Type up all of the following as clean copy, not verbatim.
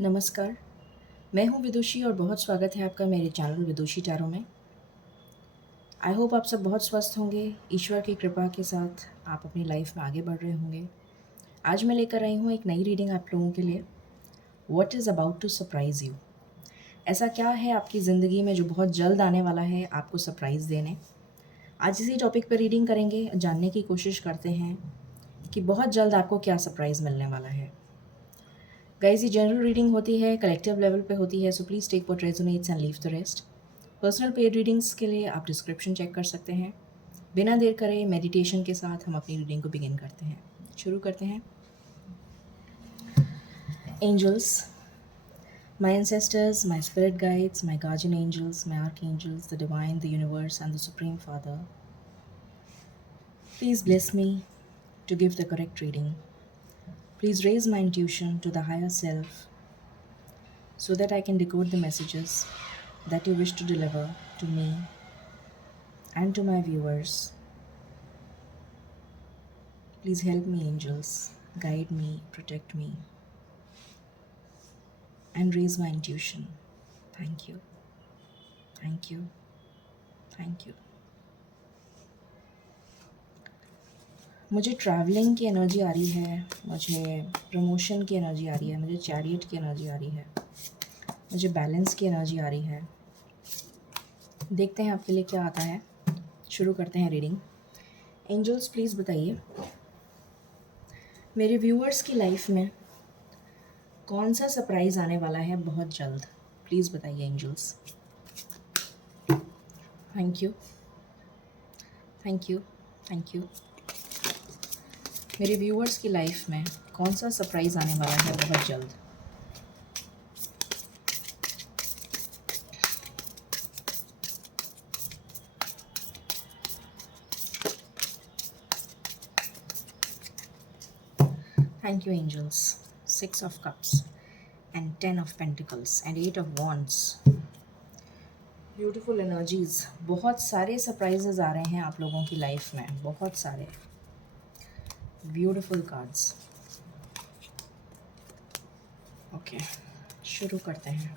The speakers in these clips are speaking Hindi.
नमस्कार, मैं हूँ विदुषी और बहुत स्वागत है आपका मेरे चैनल विदुषी टैरो में। आई होप आप सब बहुत स्वस्थ होंगे, ईश्वर की कृपा के साथ आप अपनी लाइफ में आगे बढ़ रहे होंगे। आज मैं लेकर आई हूँ एक नई रीडिंग आप लोगों के लिए। What is about to surprise you. ऐसा क्या है आपकी ज़िंदगी में जो बहुत जल्द आने वाला है आपको सरप्राइज़ देने। आज इसी टॉपिक पर रीडिंग करेंगे, जानने की कोशिश करते हैं कि बहुत जल्द आपको क्या सरप्राइज़ मिलने वाला है। गाइस, ये जनरल रीडिंग होती है, कलेक्टिव लेवल पे होती है, so please take what resonates and leave the rest. Personal paid readings के लिए आप डिस्क्रिप्शन चेक कर सकते हैं। बिना देर करे मेडिटेशन के साथ हम अपनी रीडिंग को बिगिन करते हैं। शुरू करते हैं। Angels, my ancestors, my spirit guides, my guardian angels, my archangels, the divine, the universe and the supreme father, please bless me to give the correct reading. Please raise my intuition to the higher self so that I can decode the messages that you wish to deliver to me and to my viewers. Please help me, angels, guide me, protect me, and raise my intuition. Thank you, thank you, thank you. मुझे ट्रैवलिंग की एनर्जी आ रही है, मुझे प्रमोशन की एनर्जी आ रही है, मुझे चैरियट की एनर्जी आ रही है, मुझे बैलेंस की एनर्जी आ रही है। देखते हैं आपके लिए क्या आता है। शुरू करते हैं रीडिंग। एंजल्स, प्लीज़ बताइए मेरे व्यूअर्स की लाइफ में कौन सा सरप्राइज़ आने वाला है बहुत जल्द। प्लीज़ बताइए angels. Thank you, thank you, thank you. मेरे व्यूअर्स की लाइफ में कौन सा सरप्राइज़ आने वाला है बहुत जल्द। Thank you, angels. 6 of Cups and 10 of Pentacles and 8 of Wands. Beautiful energies. बहुत सारे सरप्राइजेज आ रहे हैं आप लोगों की लाइफ में, बहुत सारे ब्यूटीफुल कार्ड्स। ओके, शुरू करते हैं।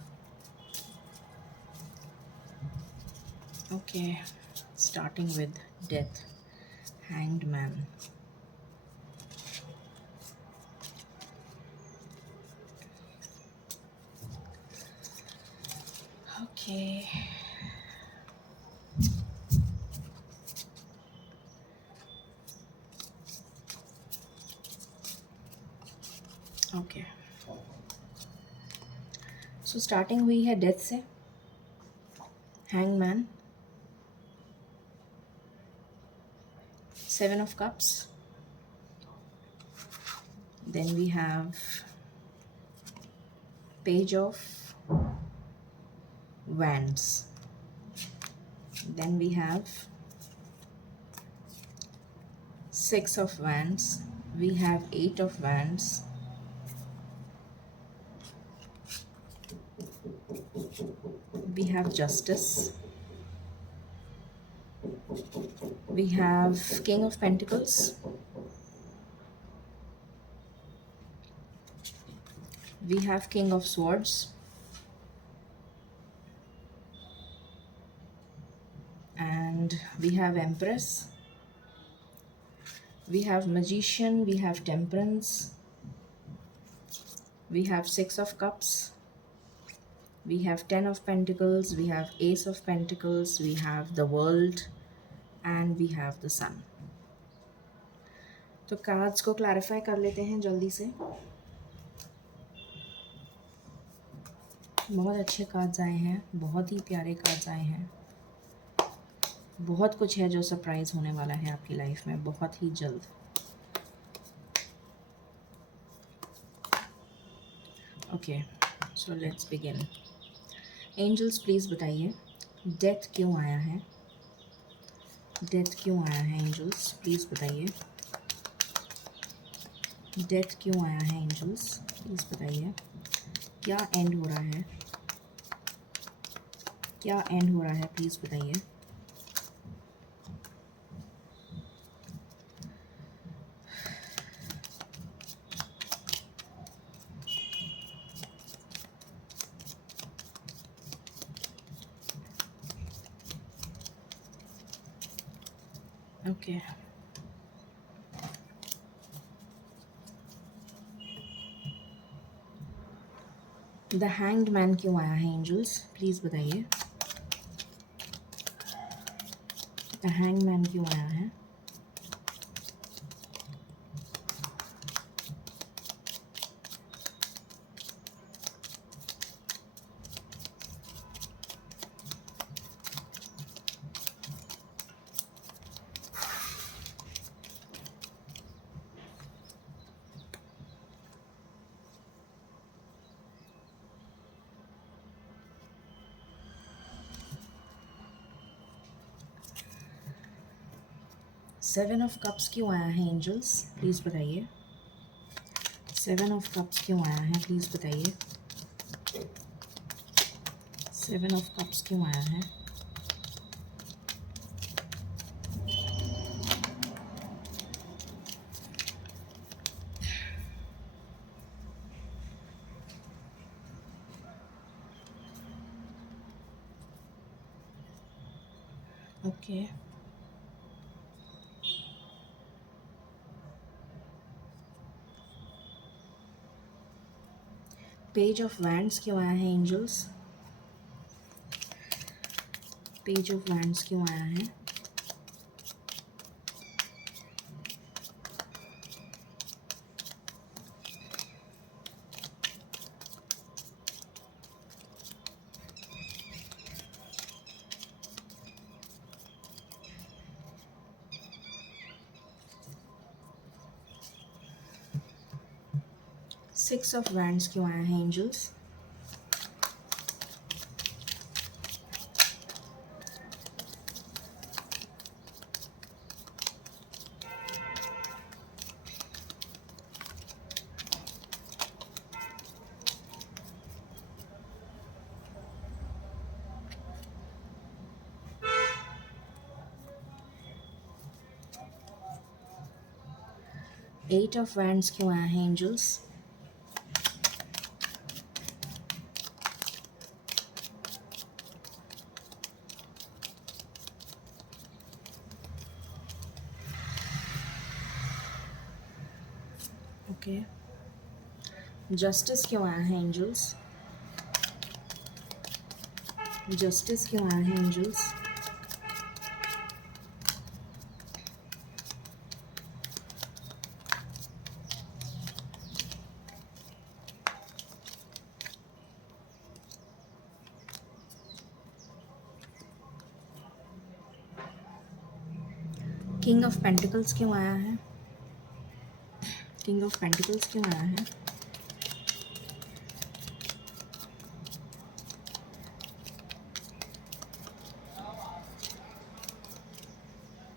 Okay, starting with death, hanged man. Okay, okay, so starting हुई है डेथ से, hang man, 7 of Cups, then we have Page of Wands, then we have 6 of Wands, we have 8 of Wands, we have Justice, we have King of Pentacles, we have King of Swords, and we have Empress, we have Magician, we have Temperance, we have 6 of Cups, we have 10 of Pentacles, we have Ace of Pentacles, we have the World, and we have the Sun. तो कार्ड्स को क्लैरिफाई कर लेते हैं जल्दी से। बहुत अच्छे कार्ड्स आए हैं, बहुत ही प्यारे कार्ड्स आए हैं। बहुत कुछ है जो सरप्राइज होने वाला है आपकी लाइफ में बहुत ही जल्द। Okay, so let's begin. Angels, please बताइए डेथ क्यों आया है, डेथ क्यों आया है। एंजल्स, प्लीज़ बताइए डेथ क्यों आया है। एंजल्स, प्लीज़ बताइए क्या एंड हो रहा है, क्या एंड हो रहा है, प्लीज़ बताइए। ओके, द हैंग्ड मैन क्यों आया है एंजल्स, प्लीज़ बताइए। द हैंग्ड मैन क्यों आया है? सेवन ऑफ कप्स क्यों आया है एंजल्स, प्लीज़ बताइए। सेवन ऑफ कप्स क्यों आया है, प्लीज़ बताइए। सेवन ऑफ कप्स क्यों आया है? ओके, पेज ऑफ वैंड्स क्यों आया है एंजल्स? पेज ऑफ वैंड्स क्यों आया है? 6 ऑफ वैंड्स क्यों आया है एंजल्स? एट ऑफ वैंड्स क्यों आया है एंजल्स? ओके, जस्टिस क्यों आया है एंजल्स? जस्टिस क्यों आया है एंजल्स? किंग ऑफ पेंटिकल्स क्यों आया है? किंग ऑफ पेंटिकल्स क्यों आया है?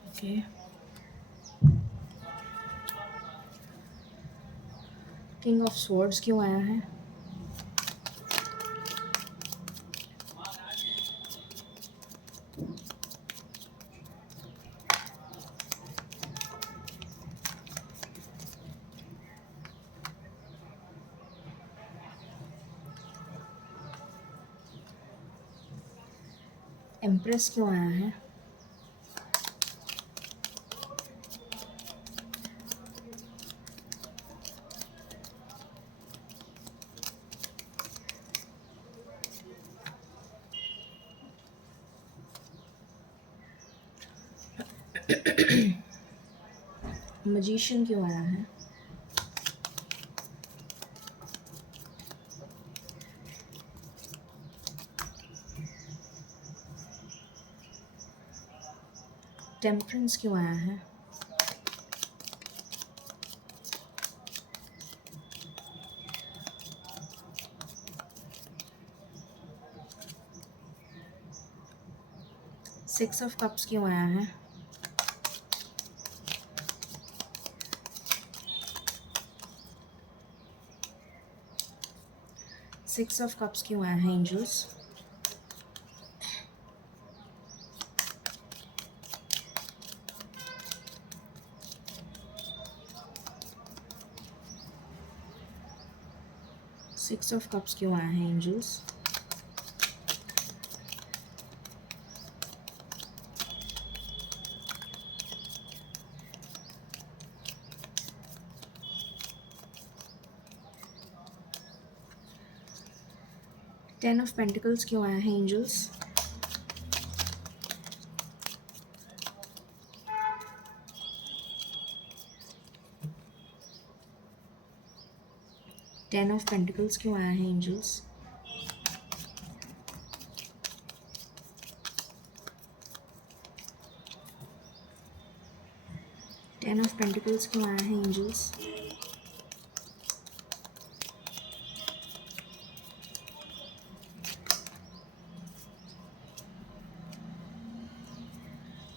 ओके, किंग ऑफ स्वॉर्ड्स क्यों आया है? एम्प्रेस क्यों आया है? मजीशियन क्यों आया है? टेम्परेंस क्यों आया है? सिक्स ऑफ कप्स क्यों आया है? सिक्स ऑफ कप्स क्यों आया है एंजल्स? सिक्स ऑफ कप्स क्यों आया है एंजल्स? 10 ऑफ पेंटिकल्स क्यों आया है एंजल्स? 10 ऑफ पेंटिकल्स क्यों आया है एंजल्स? 10 ऑफ पेंटिकल्स क्यों आया है एंजल्स?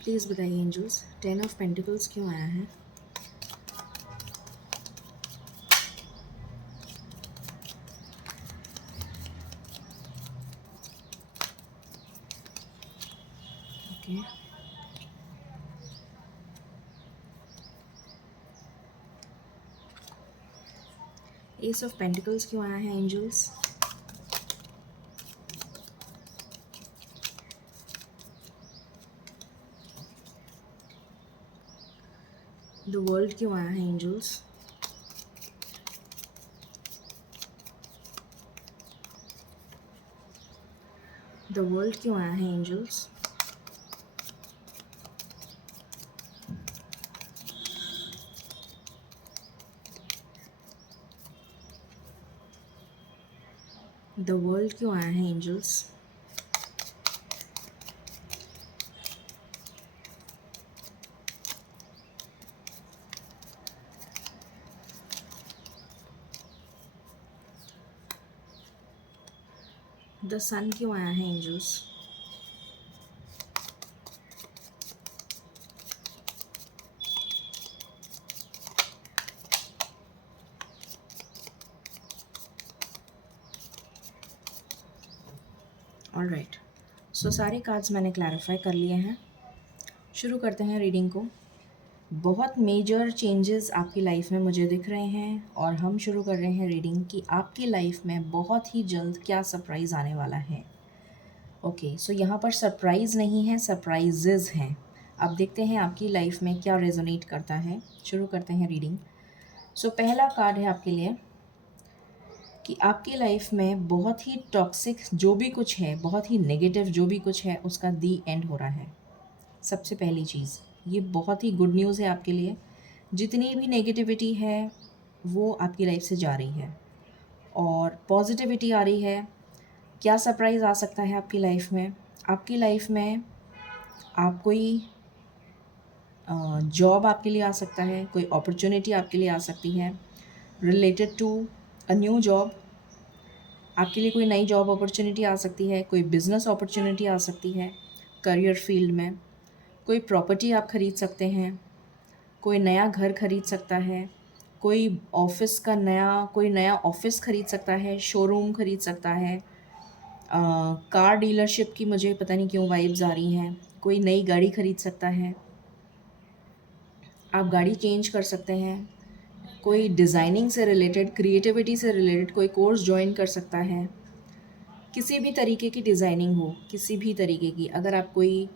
प्लीज़ बताइए एंजल्स, 10 ऑफ पेंटिकल्स क्यों आया है? ओके, एस ऑफ पेंटिकल्स क्यों आया है एंजल्स? द वर्ल्ड क्यों आया है एंजल्स? द वर्ल्ड क्यों आया है एंजल्स? द वर्ल्ड क्यों आया है एंजल्स? द सन क्यों आया है एंजल्स? ऑलराइट, सो सारे कार्ड्स मैंने क्लैरिफाई कर लिए हैं। शुरू करते हैं रीडिंग को। बहुत मेजर चेंजेस आपकी लाइफ में मुझे दिख रहे हैं और हम शुरू कर रहे हैं रीडिंग कि आपकी लाइफ में बहुत ही जल्द क्या सरप्राइज़ आने वाला है। ओके, सो यहाँ पर सरप्राइज़ नहीं है, सरप्राइजेज़ हैं। अब देखते हैं आपकी लाइफ में क्या रेजोनेट करता है। शुरू करते हैं रीडिंग। सो पहला कार्ड है आपके लिए कि आपकी लाइफ में बहुत ही टॉक्सिक जो भी कुछ है, बहुत ही नेगेटिव जो भी कुछ है, उसका दी एंड हो रहा है। सबसे पहली चीज़, ये बहुत ही गुड न्यूज़ है आपके लिए। जितनी भी नेगेटिविटी है वो आपकी लाइफ से जा रही है और पॉजिटिविटी आ रही है। क्या सरप्राइज़ आ सकता है आपकी लाइफ में? आपकी लाइफ में आप कोई जॉब आपके लिए आ सकता है, कोई अपॉर्चुनिटी आपके लिए आ सकती है related to a new job. आपके लिए कोई नई जॉब अपॉर्चुनिटी आ सकती है, कोई बिज़नेस अपॉर्चुनिटी आ सकती है करियर फील्ड में, कोई प्रॉपर्टी आप ख़रीद सकते हैं, कोई नया घर खरीद सकता है, कोई नया ऑफिस ख़रीद सकता है, शोरूम ख़रीद सकता है, कार डीलरशिप की मुझे पता नहीं क्यों वाइब्स आ रही हैं। कोई नई गाड़ी ख़रीद सकता है, आप गाड़ी चेंज कर सकते हैं। कोई डिज़ाइनिंग से रिलेटेड, क्रिएटिविटी से रिलेटेड कोई कोर्स ज्वाइन कर सकता है। किसी भी तरीके की डिज़ाइनिंग हो, किसी भी तरीके की, अगर आप कोई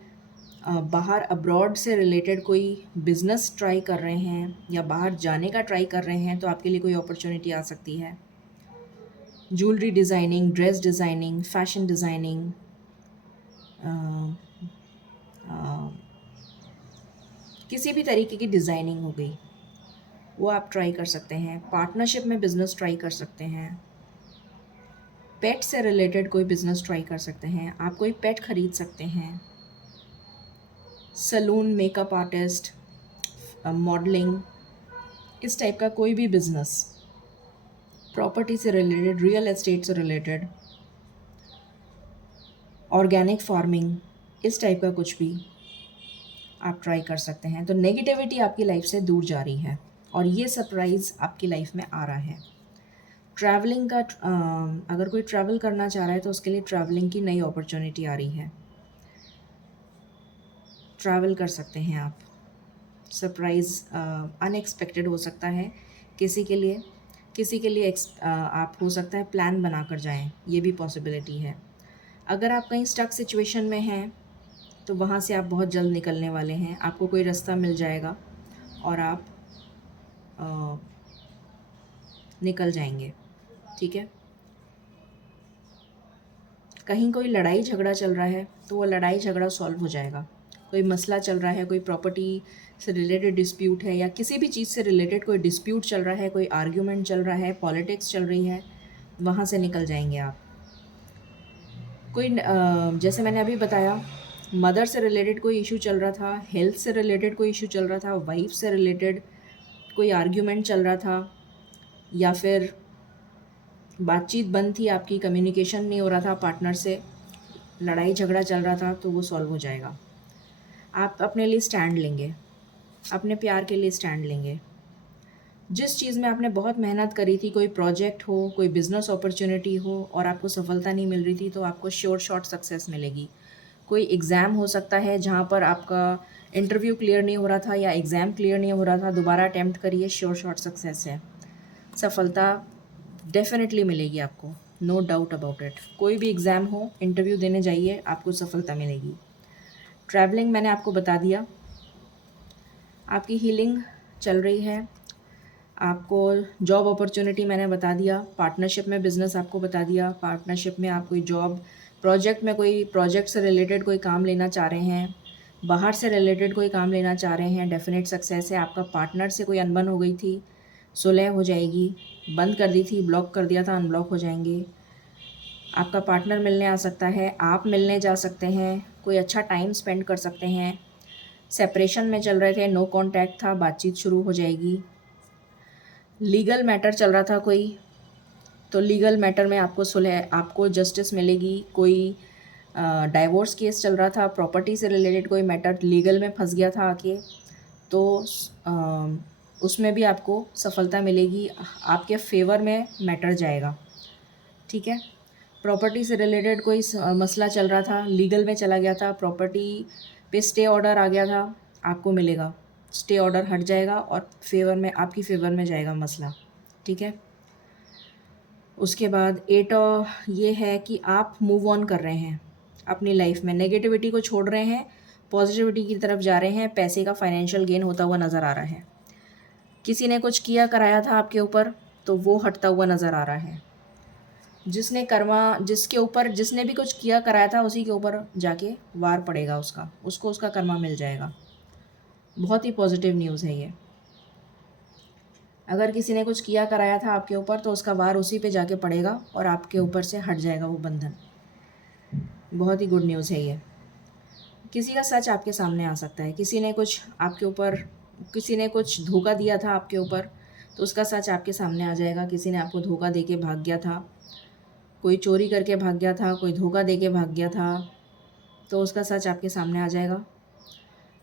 बाहर अब्रॉड से रिलेटेड कोई बिज़नेस ट्राई कर रहे हैं या बाहर जाने का ट्राई कर रहे हैं तो आपके लिए कोई अपॉर्चुनिटी आ सकती है। Jewellery designing, dress designing, fashion designing, किसी भी तरीके की डिज़ाइनिंग हो गई, वो आप ट्राई कर सकते हैं। पार्टनरशिप में बिज़नेस ट्राई कर सकते हैं। पेट से रिलेटेड कोई बिज़नेस ट्राई कर सकते हैं। आप कोई पेट ख़रीद सकते हैं। सलून, मेकअप आर्टिस्ट, मॉडलिंग, इस टाइप का कोई भी बिज़नेस, प्रॉपर्टी से रिलेटेड, रियल एस्टेट से रिलेटेड, ऑर्गेनिक फार्मिंग, इस टाइप का कुछ भी आप ट्राई कर सकते हैं। तो नेगेटिविटी आपकी लाइफ से दूर जा रही है और ये सरप्राइज़ आपकी लाइफ में आ रहा है। ट्रैवलिंग का अगर कोई ट्रैवल करना चाह रहा है तो उसके लिए ट्रैवलिंग की नई अपॉर्चुनिटी आ रही है। ट्रैवल कर सकते हैं आप। सरप्राइज़ अनएक्सपेक्टेड हो सकता है किसी के लिए। किसी के लिए आप हो सकता है प्लान बना कर जाएँ, ये भी पॉसिबिलिटी है। अगर आप कहीं स्टक सिचुएशन में हैं तो वहाँ से आप बहुत जल्द निकलने वाले हैं। आपको कोई रास्ता मिल जाएगा और आप निकल जाएंगे। ठीक है। कहीं कोई लड़ाई झगड़ा चल रहा है तो वो लड़ाई झगड़ा सॉल्व हो जाएगा। कोई मसला चल रहा है, कोई प्रॉपर्टी से रिलेटेड डिस्प्यूट है या किसी भी चीज़ से रिलेटेड कोई डिस्प्यूट चल रहा है, कोई आर्ग्यूमेंट चल रहा है, पॉलिटिक्स चल रही है, वहाँ से निकल जाएंगे आप। कोई जैसे मैंने अभी बताया, मदर से रिलेटेड कोई इशू चल रहा था, हेल्थ से रिलेटेड कोई इशू चल रहा था, वाइफ से रिलेटेड कोई आर्ग्यूमेंट चल रहा था, या फिर बातचीत बंद थी, आपकी कम्युनिकेशन नहीं हो रहा था पार्टनर से, लड़ाई झगड़ा चल रहा था, तो वो सॉल्व हो जाएगा। आप अपने लिए स्टैंड लेंगे, अपने प्यार के लिए स्टैंड लेंगे। जिस चीज़ में आपने बहुत मेहनत करी थी, कोई प्रोजेक्ट हो, कोई बिज़नेस अपॉर्चुनिटी हो और आपको सफलता नहीं मिल रही थी, तो आपको श्योर शॉट सक्सेस मिलेगी। कोई एग्ज़ाम हो सकता है जहाँ पर आपका इंटरव्यू क्लियर नहीं हो रहा था या एग्ज़ाम क्लियर नहीं हो रहा था, दोबारा अटैम्प्ट करिए, श्योर शॉट सक्सेस है। सफलता डेफिनेटली मिलेगी आपको, नो डाउट अबाउट इट। कोई भी एग्ज़ाम हो, इंटरव्यू देने जाइए, आपको सफलता मिलेगी। ट्रैवलिंग मैंने आपको बता दिया, आपकी हीलिंग चल रही है। आपको जॉब अपॉर्चुनिटी मैंने बता दिया, पार्टनरशिप में बिज़नेस आपको बता दिया, पार्टनरशिप में आप कोई जॉब प्रोजेक्ट में कोई प्रोजेक्ट से रिलेटेड कोई काम लेना चाह रहे हैं, बाहर से रिलेटेड कोई काम लेना चाह रहे हैं, डेफिनेट सक्सेस है। आपका पार्टनर से कोई अनबन हो गई थी, सुलह हो जाएगी, बंद कर दी थी, ब्लॉक कर दिया था, अनब्लॉक हो जाएंगे। आपका पार्टनर मिलने आ सकता है, आप मिलने जा सकते हैं, कोई अच्छा टाइम स्पेंड कर सकते हैं। सेपरेशन में चल रहे थे, नो कॉन्टैक्ट था, बातचीत शुरू हो जाएगी। लीगल मैटर चल रहा था कोई, तो लीगल मैटर में आपको सुलह, आपको जस्टिस मिलेगी। कोई डाइवोर्स केस चल रहा था, प्रॉपर्टी से रिलेटेड कोई मैटर लीगल में फंस गया था आके, तो उसमें भी आपको सफलता मिलेगी, आपके फेवर में मैटर जाएगा। ठीक है। प्रॉपर्टी से रिलेटेड कोई मसला चल रहा था, लीगल में चला गया था, प्रॉपर्टी पे स्टे ऑर्डर आ गया था, आपको मिलेगा, स्टे ऑर्डर हट जाएगा और फेवर में, आपकी फेवर में जाएगा मसला। ठीक है। उसके बाद ये है कि आप मूव ऑन कर रहे हैं अपनी लाइफ में, नेगेटिविटी को छोड़ रहे हैं, पॉजिटिविटी की तरफ जा रहे हैं, पैसे का फाइनेंशियल गेन होता हुआ नज़र आ रहा है। किसी ने कुछ किया कराया था आपके ऊपर, तो वो हटता हुआ नज़र आ रहा है। जिसने भी कुछ किया कराया था, उसी के ऊपर जाके वार पड़ेगा, उसको उसका कर्मा मिल जाएगा। बहुत ही पॉजिटिव न्यूज़ है ये। अगर किसी ने कुछ किया कराया था आपके ऊपर, तो उसका वार उसी पे जाके पड़ेगा और आपके ऊपर से हट जाएगा वो बंधन। बहुत ही गुड न्यूज़ है ये। किसी का सच आपके सामने आ सकता है, किसी ने कुछ धोखा दिया था आपके ऊपर, तो उसका सच आपके सामने आ जाएगा। किसी ने आपको धोखा दे के भाग गया था, कोई चोरी करके भाग गया था, कोई धोखा दे के भाग गया था, तो उसका सच आपके सामने आ जाएगा।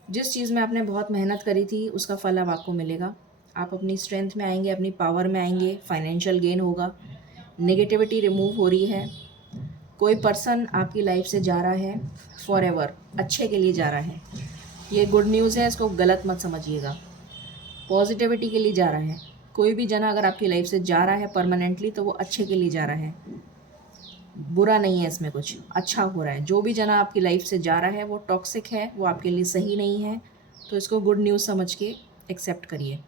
जिस चीज़ में आपने बहुत मेहनत करी थी, उसका फल अब आपको मिलेगा। आप अपनी स्ट्रेंथ में आएंगे, अपनी पावर में आएंगे, फाइनेंशियल गेन होगा, नेगेटिविटी रिमूव हो रही है। कोई पर्सन आपकी लाइफ से जा रहा है फॉर एवर, अच्छे के लिए जा रहा है। ये गुड न्यूज़ है, इसको गलत मत समझिएगा, पॉजिटिविटी के लिए जा रहा है। कोई भी जना अगर आपकी लाइफ से जा रहा है परमानेंटली, तो वो अच्छे के लिए जा रहा है, बुरा नहीं है इसमें, कुछ अच्छा हो रहा है। जो भी जना आपकी लाइफ से जा रहा है वो टॉक्सिक है, वो आपके लिए सही नहीं है, तो इसको गुड न्यूज़ समझ के एक्सेप्ट करिए।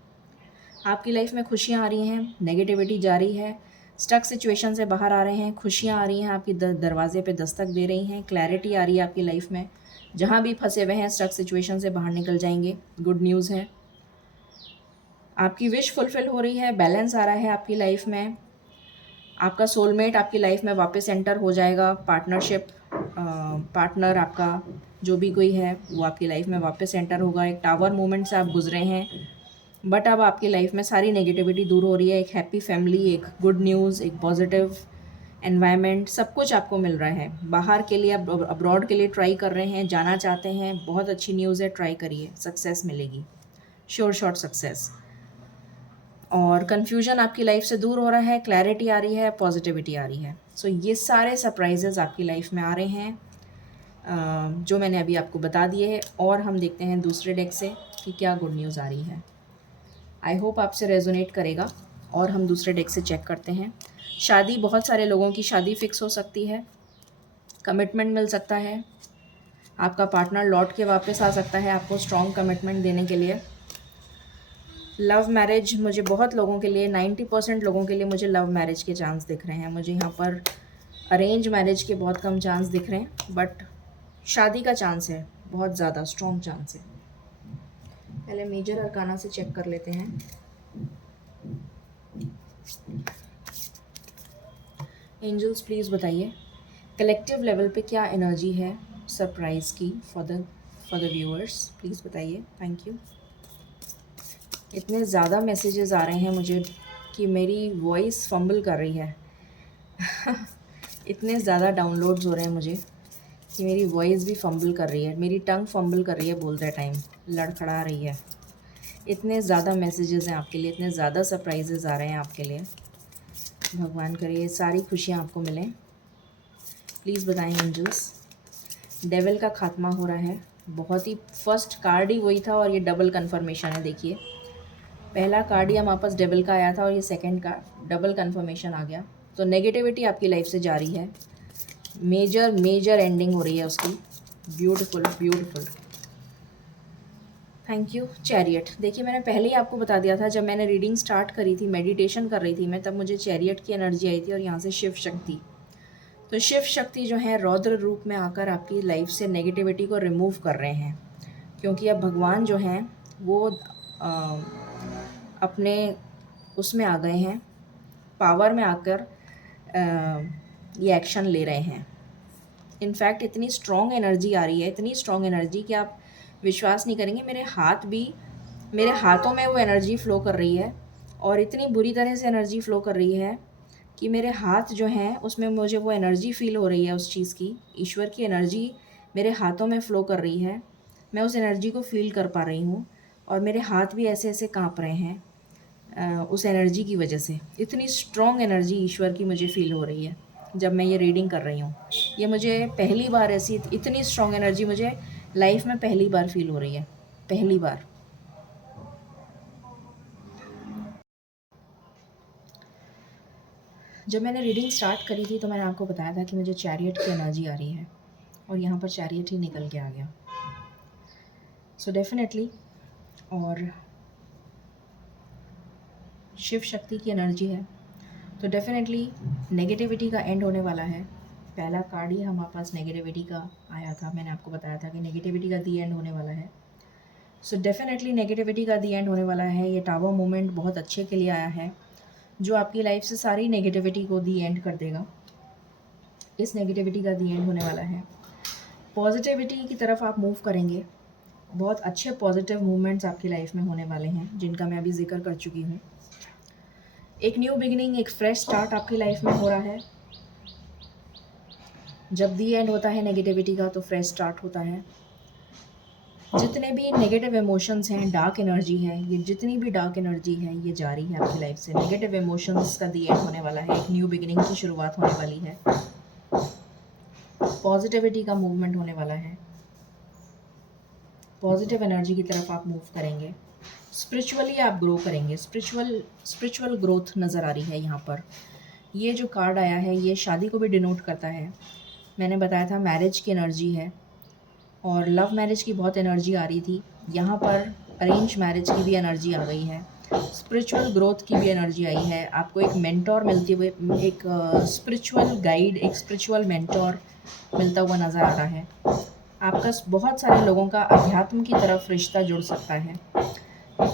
आपकी लाइफ में खुशियाँ आ रही हैं, नेगेटिविटी जा रही है, स्टक सिचुएशन से बाहर आ रहे हैं, खुशियाँ आ रही हैं, आपकी दरवाजे पे दस्तक दे रही हैं, क्लैरिटी आ रही है आपकी लाइफ में। जहाँ भी फंसे हुए हैं स्टक सिचुएशन से बाहर निकल जाएंगे, गुड न्यूज़ है। आपकी विश फुलफ़िल हो रही है, बैलेंस आ रहा है आपकी लाइफ में। आपका सोलमेट आपकी लाइफ में वापस एंटर हो जाएगा, पार्टनर आपका जो भी कोई है वो आपकी लाइफ में वापस एंटर होगा। एक टावर मोमेंट से आप गुजरे हैं, बट अब आपकी लाइफ में सारी नेगेटिविटी दूर हो रही है। एक हैप्पी फैमिली, एक गुड न्यूज़, एक पॉजिटिव एनवायरनमेंट, सब कुछ आपको मिल रहा है। बाहर के लिए आप अब्रॉड के लिए ट्राई कर रहे हैं, जाना चाहते हैं, बहुत अच्छी न्यूज़ है, ट्राई करिए, सक्सेस मिलेगी, श्योर शॉट सक्सेस। और कन्फ्यूजन आपकी लाइफ से दूर हो रहा है, क्लैरिटी आ रही है, पॉजिटिविटी आ रही है। सो ये सारे सरप्राइजेज़ आपकी लाइफ में आ रहे हैं, जो मैंने अभी आपको बता दिए हैं। और हम देखते हैं दूसरे डेक से कि क्या गुड न्यूज़ आ रही है। आई होप आपसे रेजोनेट करेगा। और हम दूसरे डेक से चेक करते हैं। शादी, बहुत सारे लोगों की शादी फिक्स हो सकती है, कमिटमेंट मिल सकता है, आपका पार्टनर लौट के वापस आ सकता है आपको स्ट्रॉन्ग कमिटमेंट देने के लिए। लव मैरिज, मुझे बहुत लोगों के लिए, 90% लोगों के लिए मुझे लव मैरिज के चांस दिख रहे हैं। मुझे यहाँ पर अरेंज मैरिज के बहुत कम चांस दिख रहे हैं, बट शादी का चांस है, बहुत ज़्यादा स्ट्रॉन्ग चांस है। पहले मेजर अरकाना से चेक कर लेते हैं। एंजल्स प्लीज़ बताइए कलेक्टिव लेवल पे क्या एनर्जी है सरप्राइज़ की फॉर द व्यूअर्स, प्लीज़ बताइए। Thank you. इतने ज़्यादा मैसेजेस आ रहे हैं मुझे कि मेरी वॉइस फंबल कर रही है इतने ज़्यादा डाउनलोड्स हो रहे हैं मुझे कि मेरी वॉइस भी फंबल कर रही है, मेरी टंग फंबल कर रही है, बोलते टाइम लड़खड़ा रही है। इतने ज़्यादा मैसेजेस हैं आपके लिए, इतने ज़्यादा सरप्राइजेस आ रहे हैं आपके लिए। भगवान करे ये सारी खुशियाँ आपको मिलें। प्लीज़ बताएं एंजल्स। डेविल का खात्मा हो रहा है, बहुत ही फर्स्ट कार्ड ही वही था और ये डबल कन्फर्मेशन है। देखिए पहला कार्ड ही हमारे पास डेविल का आया था और ये सेकंड का डबल कन्फर्मेशन आ गया। तो नेगेटिविटी आपकी लाइफ से जा रही है, मेजर एंडिंग हो रही है उसकी। Beautiful beautiful, thank you. Chariot, देखिए मैंने पहले ही आपको बता दिया था, जब मैंने रीडिंग स्टार्ट करी थी, मेडिटेशन कर रही थी मैं, तब मुझे चैरियट की एनर्जी आई थी और यहाँ से शिव शक्ति। तो शिव शक्ति जो है रौद्र रूप में आकर आपकी लाइफ से नेगेटिविटी को रिमूव कर रहे हैं, क्योंकि अब भगवान जो हैं वो अपने उसमें आ गए हैं, पावर में आकर ये एक्शन ले रहे हैं। इनफैक्ट इतनी स्ट्रॉन्ग एनर्जी आ रही है, इतनी स्ट्रॉन्ग एनर्जी कि आप विश्वास नहीं करेंगे, मेरे हाथों में वो एनर्जी फ़्लो कर रही है और इतनी बुरी तरह से एनर्जी फ़्लो कर रही है कि मेरे हाथ जो हैं उसमें मुझे वो एनर्जी फ़ील हो रही है उस चीज़ की। ईश्वर की एनर्जी मेरे हाथों में फ़्लो कर रही है, मैं उस एनर्जी को फ़ील कर पा रही हूँ और मेरे हाथ भी ऐसे ऐसे काँप रहे हैं उस एनर्जी की वजह से। इतनी स्ट्रॉन्ग एनर्जी ईश्वर की मुझे फ़ील हो रही है जब मैं ये रीडिंग कर रही हूँ। ये मुझे पहली बार ऐसी इतनी स्ट्रॉन्ग एनर्जी मुझे लाइफ में पहली बार फ़ील हो रही है, पहली बार। जब मैंने रीडिंग स्टार्ट करी थी तो मैंने आपको बताया था कि मुझे चैरियट की एनर्जी आ रही है और यहाँ पर चैरियट ही निकल के आ गया। सो डेफिनेटली, और शिव शक्ति की एनर्जी है तो डेफिनेटली नेगेटिविटी का एंड होने वाला है। पहला कार्ड ही हमारे पास नेगेटिविटी का आया था, मैंने आपको बताया था कि नेगेटिविटी का दी एंड होने वाला है। सो डेफिनेटली नेगेटिविटी का दी एंड होने वाला है। ये टावर मोमेंट बहुत अच्छे के लिए आया है, जो आपकी लाइफ से सारी नेगेटिविटी को दी एंड कर देगा। इस नेगेटिविटी का दी एंड होने वाला है, पॉजिटिविटी की तरफ आप मूव करेंगे। बहुत अच्छे पॉजिटिव मूवमेंट्स आपकी लाइफ में होने वाले हैं, जिनका मैं अभी जिक्र कर चुकी हूँ। एक न्यू बिगिनिंग, एक फ्रेश स्टार्ट आपकी लाइफ में हो रहा है। जब दी एंड होता है नेगेटिविटी का तो फ्रेश स्टार्ट होता है। जितने भी नेगेटिव इमोशंस हैं, डार्क एनर्जी है, ये जितनी भी डार्क एनर्जी है ये जा रही है आपकी लाइफ से। नेगेटिव इमोशंस का दी एंड होने वाला है, एक न्यू बिगिनिंग की शुरुआत होने वाली है, पॉजिटिविटी का मूवमेंट होने वाला है, पॉजिटिव एनर्जी की तरफ आप मूव करेंगे। स्पिरिचुअली आप ग्रो करेंगे, स्पिरिचुअल ग्रोथ नज़र आ रही है यहाँ पर। ये जो कार्ड आया है ये शादी को भी डिनोट करता है। मैंने बताया था मैरिज की एनर्जी है और लव मैरिज की बहुत एनर्जी आ रही थी, यहाँ पर अरेंज मैरिज की भी एनर्जी आ गई है, स्पिरिचुअल ग्रोथ की भी एनर्जी आई है। आपको एक मेंटोर मिलती हुई, एक स्पिरिचुअल गाइड, एक स्पिरिचुअल मेंटोर मिलता हुआ नज़र आ रहा है। आपका बहुत सारे लोगों का अध्यात्म की तरफ रिश्ता जुड़ सकता है।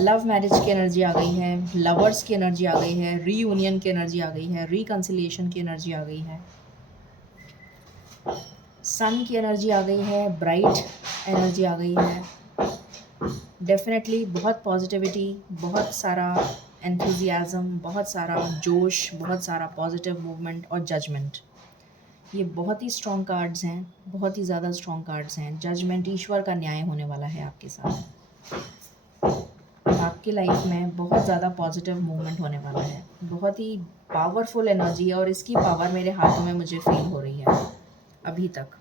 लव मैरिज की एनर्जी आ गई है, लवर्स की एनर्जी आ गई है, रीयूनियन की एनर्जी आ गई है, रिकन्सिलिएशन की एनर्जी आ गई है, सन की एनर्जी आ गई है, ब्राइट एनर्जी आ गई है। डेफिनेटली बहुत पॉजिटिविटी, बहुत सारा एंथुजियाज़म, बहुत सारा जोश, बहुत सारा पॉजिटिव मूवमेंट और जजमेंट। ये बहुत ही स्ट्रॉन्ग कार्ड्स हैं, बहुत ही ज़्यादा स्ट्रॉन्ग कार्ड्स हैं। जजमेंट, ईश्वर का न्याय होने वाला है आपके साथ। आपकी लाइफ में बहुत ज़्यादा पॉजिटिव मूवमेंट होने वाला है, बहुत ही पावरफुल एनर्जी है और इसकी पावर मेरे हाथों में मुझे फील हो रही है अभी तक।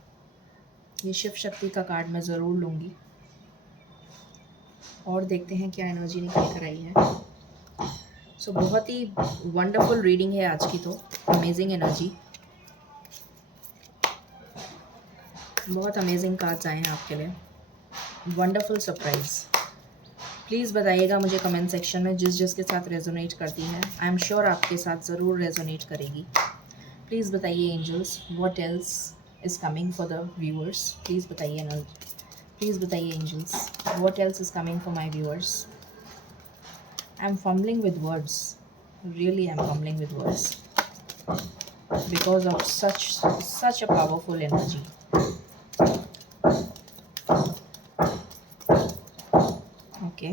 ये शिव शक्ति का कार्ड मैं ज़रूर लूँगी और देखते हैं क्या एनर्जी निकल कर आई है। सो बहुत ही वंडरफुल रीडिंग है आज की, तो अमेजिंग एनर्जी, बहुत अमेजिंग कार्ड्स आए हैं आपके लिए, वंडरफुल सरप्राइज़। प्लीज़ बताइएगा मुझे कमेंट सेक्शन में जिसके साथ रेजोनेट करती है। आई एम श्योर आपके साथ ज़रूर रेजोनेट करेगी। प्लीज़ बताइए angels, what else is coming for the viewers. Please बताइए ना, प्लीज़ बताइए angels, what else is coming for my viewers. I am fumbling with words, really I am fumbling with words because of such a powerful energy. Okay,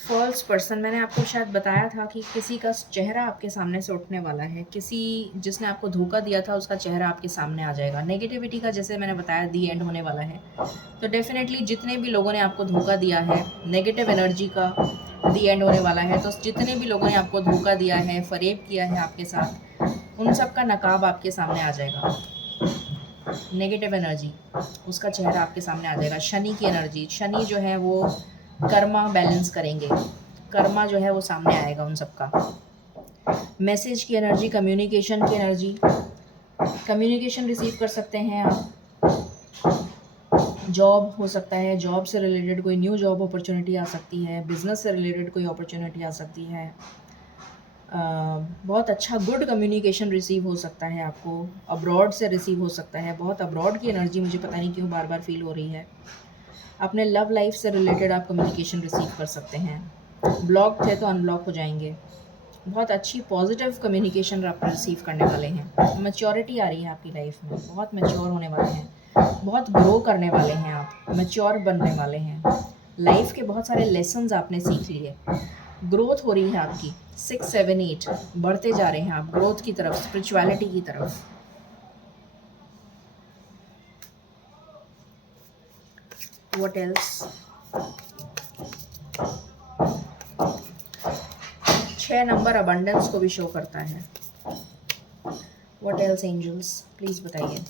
false person, मैंने आपको शायद बताया था कि किसी का चेहरा आपके सामने से उठने वाला है। किसी जिसने आपको धोखा दिया था उसका चेहरा आपके सामने आ जाएगा। नेगेटिविटी का जैसे मैंने बताया दी एंड होने वाला है। तो डेफिनेटली जितने भी लोगों ने आपको धोखा दिया है, नेगेटिव एनर्जी का दी एंड होने वाला है। तो जितने भी लोगों ने आपको धोखा दिया है, फरेब किया है आपके साथ, उन सब का नकाब आपके सामने आ जाएगा। नेगेटिव एनर्जी, उसका चेहरा आपके सामने आ जाएगा। शनि की एनर्जी, शनि जो है वो कर्मा बैलेंस करेंगे, कर्मा जो है वो सामने आएगा उन सबका। मैसेज की एनर्जी, कम्युनिकेशन की एनर्जी, कम्युनिकेशन रिसीव कर सकते हैं आप। जॉब हो सकता है, जॉब से रिलेटेड कोई न्यू जॉब अपॉर्चुनिटी आ सकती है। बिजनेस से रिलेटेड कोई अपॉर्चुनिटी आ सकती है। बहुत अच्छा गुड कम्युनिकेशन रिसीव हो सकता है आपको। अब्रॉड से रिसीव हो सकता है। बहुत अब्रॉड की एनर्जी मुझे पता नहीं क्यों बार बार फील हो रही है। अपने लव लाइफ से रिलेटेड आप कम्युनिकेशन रिसीव कर सकते हैं। ब्लॉक थे तो अनब्लॉक हो जाएंगे। बहुत अच्छी पॉजिटिव कम्युनिकेशन आप रिसीव करने वाले हैं। मैच्योरिटी आ रही है आपकी लाइफ में, बहुत मैच्योर होने वाले हैं, बहुत ग्रो करने वाले हैं, आप मैच्योर बनने वाले हैं। लाइफ के बहुत सारे लेसन्स आपने सीख लिए, ग्रोथ हो रही है आपकी। 6 7 8 बढ़ते जा रहे हैं आप ग्रोथ की तरफ, स्पिरिचुअलिटी की तरफ। What else? 6 नंबर अबंडेंस को भी शो करता है। व्हाट एल्स एंजल्स, प्लीज बताइए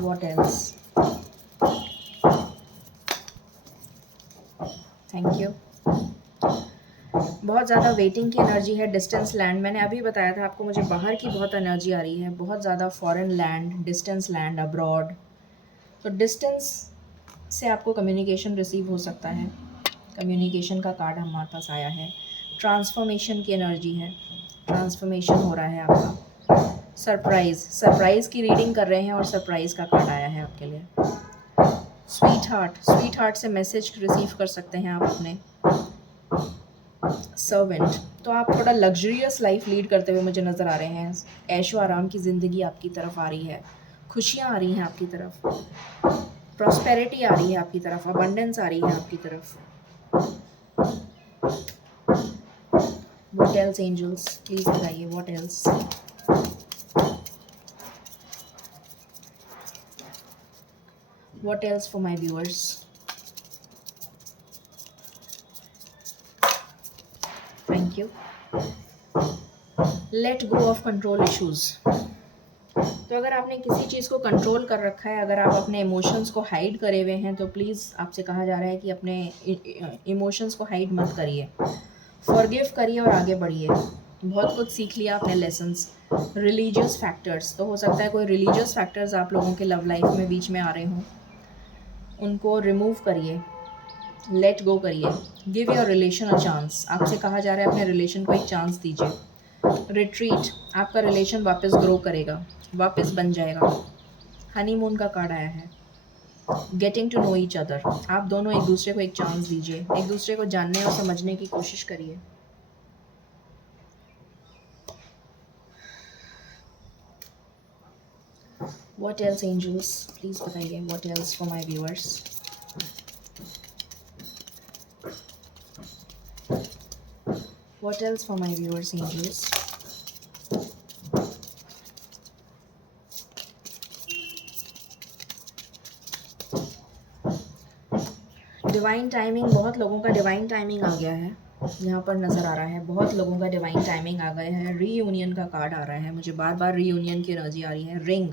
व्हाट एल्स। Thank you. बहुत ज़्यादा वेटिंग की एनर्जी है। डिस्टेंस लैंड, मैंने अभी बताया था आपको, मुझे बाहर की बहुत एनर्जी आ रही है। बहुत ज़्यादा foreign land, distance land, abroad. तो डिस्टेंस से आपको कम्युनिकेशन रिसीव हो सकता है। कम्युनिकेशन का कार्ड हमारे पास आया है। ट्रांसफॉर्मेशन की एनर्जी है, ट्रांसफॉर्मेशन हो रहा है आपका। सरप्राइज़, सरप्राइज़ की रीडिंग कर रहे हैं और सरप्राइज़ का कार्ड आया है आपके लिए। स्वीट हार्ट, स्वीट हार्ट से मैसेज रिसीव कर सकते हैं आप अपने। सर्वेंट, तो आप थोड़ा लग्जरियस लाइफ लीड करते हुए मुझे नज़र आ रहे हैं। ऐशो आराम की ज़िंदगी आपकी तरफ आ रही है, खुशियाँ आ रही हैं आपकी तरफ, प्रॉस्पेरिटी आ रही है आपकी तरफ, अबंडेंस आ रही है आपकी तरफ। व्हाट एल्स एंजल्स, प्लीज बताइए what else. What else for my viewers. Thank you. Let go of control issues. तो अगर आपने किसी चीज़ को कंट्रोल कर रखा है, अगर आप अपने इमोशंस को हाइड करे हुए हैं, तो प्लीज़ आपसे कहा जा रहा है कि अपने इमोशंस को हाइड मत करिए, फॉरगिव करिए और आगे बढ़िए। बहुत कुछ सीख लिया आपने लेसन्स। रिलीजियस फैक्टर्स, तो हो सकता है कोई रिलीजियस फैक्टर्स आप लोगों के लव लाइफ में बीच में आ रहे हों, उनको रिमूव करिए, लेट गो करिए। Give your relation a chance, आपसे कहा जा रहा है अपने रिलेशन को एक चांस दीजिए। रिट्रीट, आपका रिलेशन वापस ग्रो करेगा, वापस बन जाएगा। हनीमून का कार्ड आया है। Getting to know each other, आप दोनों एक दूसरे को एक चांस दीजिए, एक दूसरे को जानने और समझने की कोशिश करिए। What else angels, प्लीज बताइए what else for my viewers। What else for my viewers angels। Divine timing, बहुत लोगों का डिवाइन टाइमिंग आ गया है, यहाँ पर नज़र आ रहा है। बहुत लोगों का डिवाइन टाइमिंग आ गया है। रीयूनियन का कार्ड आ रहा है, मुझे बार बार रीयूनियन की एनर्जी आ रही है। रिंग,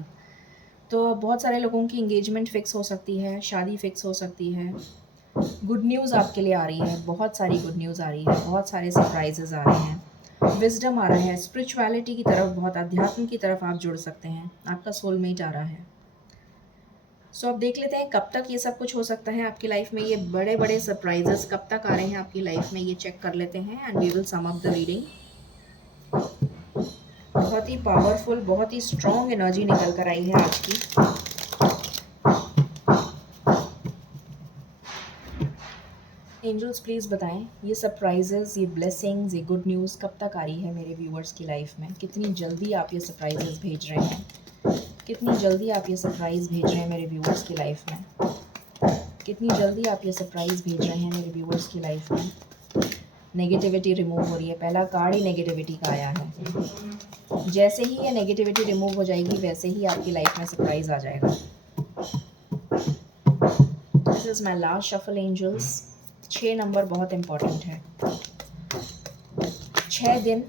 तो बहुत सारे लोगों की इंगेजमेंट फिक्स हो सकती है, शादी फिक्स हो सकती है। गुड न्यूज़ आपके लिए आ रही है, बहुत सारी गुड न्यूज़ आ रही है, बहुत सारे सरप्राइजेज आ रहे हैं। विजडम आ रहा है, स्पिरिचुअलिटी की तरफ, बहुत अध्यात्म की तरफ आप जुड़ सकते हैं। आपका सोलमेट आ रहा है। सो अब देख लेते हैं कब तक ये सब कुछ हो सकता है आपकी लाइफ में। ये बड़े बड़े सरप्राइजेस कब तक आ रहे हैं आपकी लाइफ में, ये चेक कर लेते हैं and we will sum up the reading. बहुत बहुत ही पावरफुल, बहुत ही स्ट्रॉन्ग एनर्जी निकल कर आई है आज की। एंजल्स प्लीज़ बताएं, ये सरप्राइजेस, ये ब्लेसिंग्स, ये गुड न्यूज़ कब तक आ रही है मेरे व्यूअर्स की लाइफ में? कितनी जल्दी आप ये सरप्राइजेस भेज रहे हैं? कितनी जल्दी आप ये सरप्राइज़ भेज रहे हैं मेरे व्यूअर्स की लाइफ में? कितनी जल्दी आप ये सरप्राइज़ भेज रहे हैं मेरे व्यूअर्स की लाइफ में? नेगेटिविटी रिमूव हो रही है, पहला कार्ड ही नेगेटिविटी का आया है। जैसे ही ये नेगेटिविटी रिमूव हो जाएगी वैसे ही आपकी लाइफ में सरप्राइज़ आ जाएगा। This is my last shuffle angels. 6 number बहुत इम्पॉर्टेंट है। 6 दिन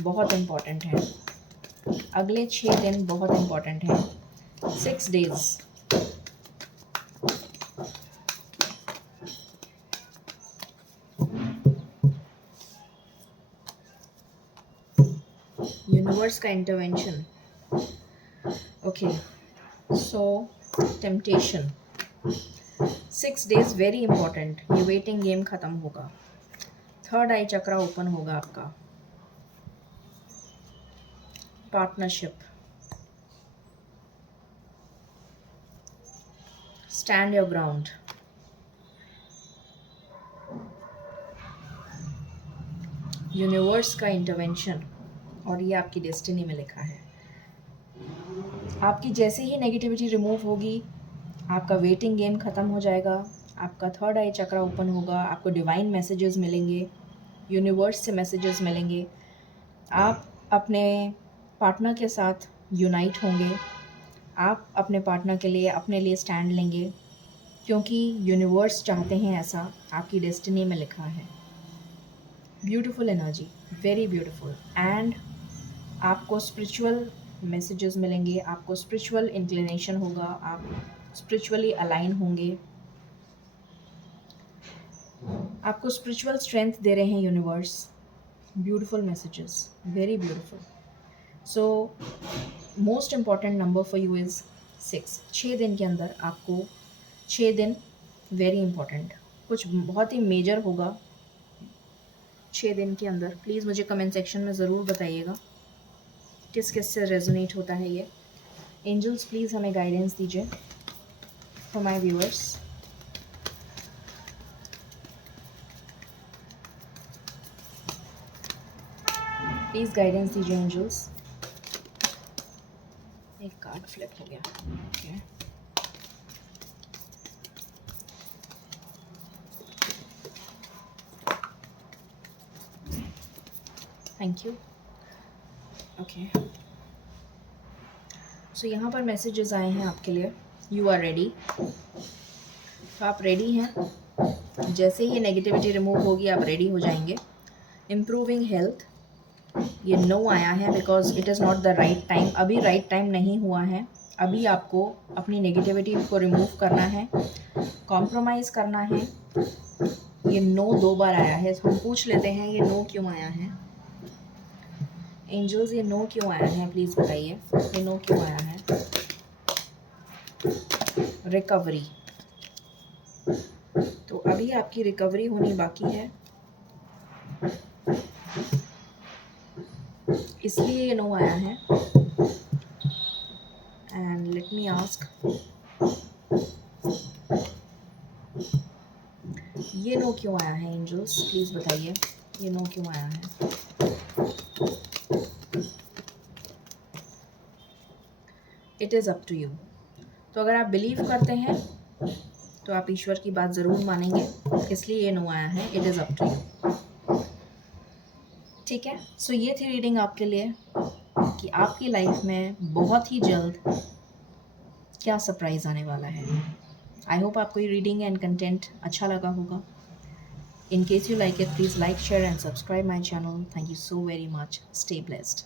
बहुत इम्पॉर्टेंट है। अगले 6 दिन बहुत इम्पॉर्टेंट है। 6 डेज। यूनिवर्स का इंटरवेंशन। ओके, सो टेम्पटेशन। 6 days very important. ये वेटिंग गेम ख़त्म होगा। थर्ड आई चक्रा ओपन होगा आपका। Partnership. Stand your ground. Universe का इंटरवेंशन। और ये आपकी डेस्टिनी में लिखा है। आपकी जैसे ही नेगेटिविटी रिमूव होगी, आपका वेटिंग गेम ख़त्म हो जाएगा। आपका थर्ड आई चक्रा ओपन होगा। आपको डिवाइन मैसेजेस मिलेंगे, यूनिवर्स से मैसेजेस मिलेंगे। आप अपने पार्टनर के साथ यूनाइट होंगे। आप अपने पार्टनर के लिए, अपने लिए स्टैंड लेंगे, क्योंकि यूनिवर्स चाहते हैं ऐसा। आपकी डेस्टिनी में लिखा है। Beautiful energy, very beautiful. And आपको स्पिरिचुअल मैसेजेस मिलेंगे, आपको स्पिरिचुअल इंक्लिनेशन होगा, आप स्पिरिचुअली अलाइन होंगे। आपको स्पिरिचुअल स्ट्रेंथ दे रहे हैं universe. Beautiful messages, very beautiful. So most important number for you is 6। 6 दिन के अंदर आपको, 6 दिन वेरी इंपॉर्टेंट, कुछ बहुत ही मेजर होगा 6 दिन के अंदर। प्लीज़ मुझे कमेंट सेक्शन में ज़रूर बताइएगा किस किस से रेजोनेट होता है ये। एंजल्स प्लीज़ हमें गाइडेंस दीजिए for my viewers. Please guidance दीजिए एंजल्स। एक कार्ड फ्लिप हो गया। Okay, thank you. Okay, so यहाँ पर मैसेजेस आए हैं आपके लिए। You are ready. तो आप रेडी हैं। जैसे ही नेगेटिविटी रिमूव होगी आप रेडी हो जाएंगे। इम्प्रूविंग हेल्थ, ये नो आया है because it is not the right time. अभी राइट टाइम नहीं हुआ है। अभी आपको अपनी नेगेटिविटी को रिमूव करना है, कॉम्प्रोमाइज़ करना है। ये नो 2 बार आया है। हम पूछ लेते हैं ये नो क्यों आया है। एंजल्स ये नो क्यों आया है, प्लीज़ बताइए ये नो क्यों आया है। रिकवरी। तो अभी आपकी रिकवरी होनी बाकी है, इसलिए ये नो आया है। एंड लेट मी आस्क, ये नो क्यों आया है एंजल्स, प्लीज़ बताइए ये नो क्यों आया है। It is up to you. तो अगर आप बिलीव करते हैं तो आप ईश्वर की बात ज़रूर मानेंगे, इसलिए ये नो आया है। It is up to you. ठीक है, सो ये थी रीडिंग आपके लिए कि आपकी लाइफ में बहुत ही जल्द क्या सरप्राइज़ आने वाला है। आई होप आपको ये रीडिंग एंड कंटेंट अच्छा लगा होगा। In case you like it, please like, share and subscribe my channel. Thank you so very much. Stay blessed.